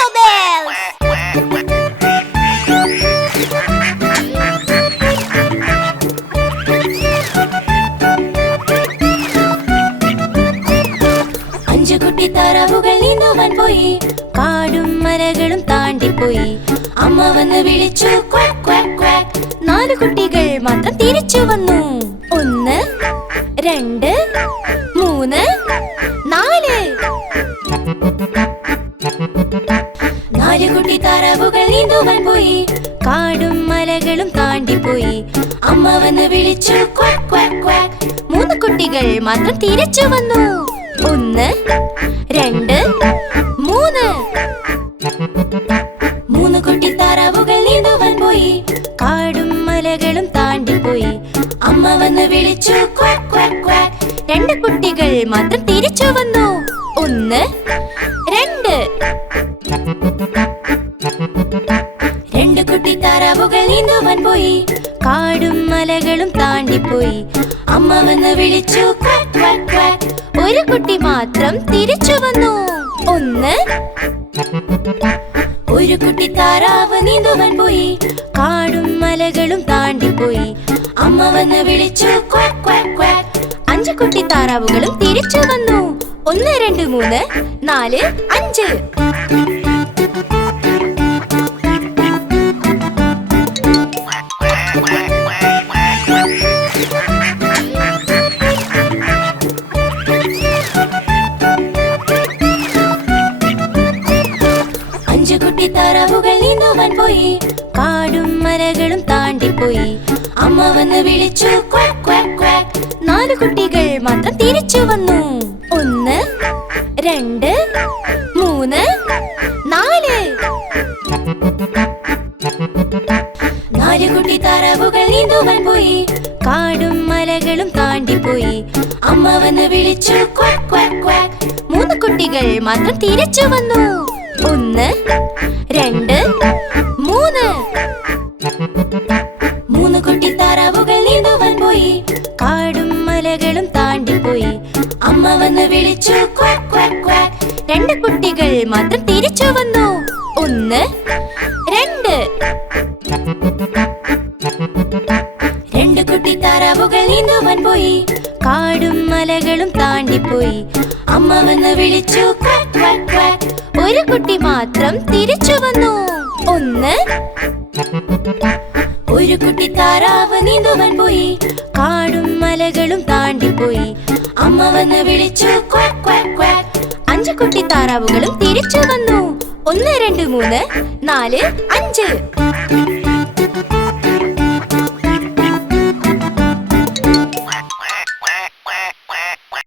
Automobiles! അഞ്ചു കുട്ടി താറാവുകൾ നീന്തുവാൻ പോയി. കാടും മലകളും താണ്ടിപ്പോയി. അമ്മ വന്ന് വിളിച്ചു ക്വാക്ക് ക്വാക്ക് ക്വാക്ക്. നാല് കുട്ടികൾ മാത്രം തിരിച്ചു വന്നു. 1 2 3 4. നാല് കുട്ടി താറാവുകൾ നീന്തുവാൻ പോയി. കാടും മലകളും താണ്ടിപ്പോയി. അമ്മ വന്ന് വിളിച്ചു ക്വാക്ക് ക്വാക്ക് ക്വാക്ക്. 3 കുട്ടികൾ മാത്രം തിരിച്ചു വന്നു. 1 2 3. 3 കുട്ടി താറാവുകൾ നീന്തുവാൻ പോയി. കാടും മലകളും താണ്ടിപ്പോയി. അമ്മ വന്ന് വിളിച്ചു ക്വാക്ക് ക്വാക്ക് ക്വാക്ക്. 2 കുട്ടികൾ മാത്രം തിരിച്ചു വന്നു. 1 2. 2 കുട്ടി താറാവുകൾ നീന്തുവാൻ പോയി. കാടും മലകളും താണ്ടിപ്പോയി. അമ്മ വന്ന് വിളിച്ചു ക്വാക്ക് ക്വാക്ക് ക്വാക്ക്. 1 കുട്ടി മാത്രം തിരിച്ചു വന്നു. 1. 1 കുട്ടി താറാവ് നീന്തുവാൻ പോയി. കാടും മലകളും താണ്ടിപ്പോയി. അമ്മ വന്ന് വിളിച്ചു ക്വാക്ക് ക്വാക്ക് ക്വാക്ക്. 5 കുട്ടി താറാവുകളും തിരിച്ചു വന്നു. 1 2 3 4 5. കുട്ടി താറാവുകൾ നീന്തുവാൻ പോയി. കാടും മലകളും താണ്ടിപ്പോയി. അമ്മ വന്ന് വിളിച്ചു ക്വാക്ക് ക്വാക്ക് ക്വാക്ക്. 4 കുട്ടികൾ മാത്രം തിരിച്ചു വന്നു. 1 2 3 4. 4 കുട്ടി താറാവുകൾ നീന്തുവാൻ പോയി. കാടും മലകളും താണ്ടിപ്പോയി. അമ്മ വന്ന് വിളിച്ചു ക്വാക്ക് ക്വാക്ക് ക്വാക്ക്. 3 കുട്ടികൾ മാത്രം തിരിച്ചു വന്നു. 1 2 3. 3 കുട്ടി താറാവുകൾ നീന്തുവാൻ പോയി. കാടും മലകളും താണ്ടിപ്പോയി. അമ്മ വന്ന് വിളിച്ചു ക്വാക്ക് ക്വാക്ക് ക്വാക്ക്. 2 കുട്ടികൾ മാത്രം തിരിച്ചു വന്നു. 1 2. 2 കുട്ടി താറാവുകൾ നീന്തുവാൻ പോയി. കാടും മലകളും താണ്ടിപ്പോയി. അമ്മ വന്ന് വിളിച്ചു ക്വാക്ക് ക്വാക്ക് ക്വാക്ക്. 1 കുട്ടി മാത്രം തിരിച്ചു വന്നു. 1. 1 കുട്ടി താറാവ് നീന്തുവാൻ പോയി. കാടും മലകളും താണ്ടിപ്പോയി. അമ്മ വന്ന് വിളിച്ചു ക്വാക്ക് ക്വാക്ക് ക്വാക്ക്. 5 കുട്ടി താറാവുകളും തിരിച്ചു വന്നു. 1 2 3 4 5.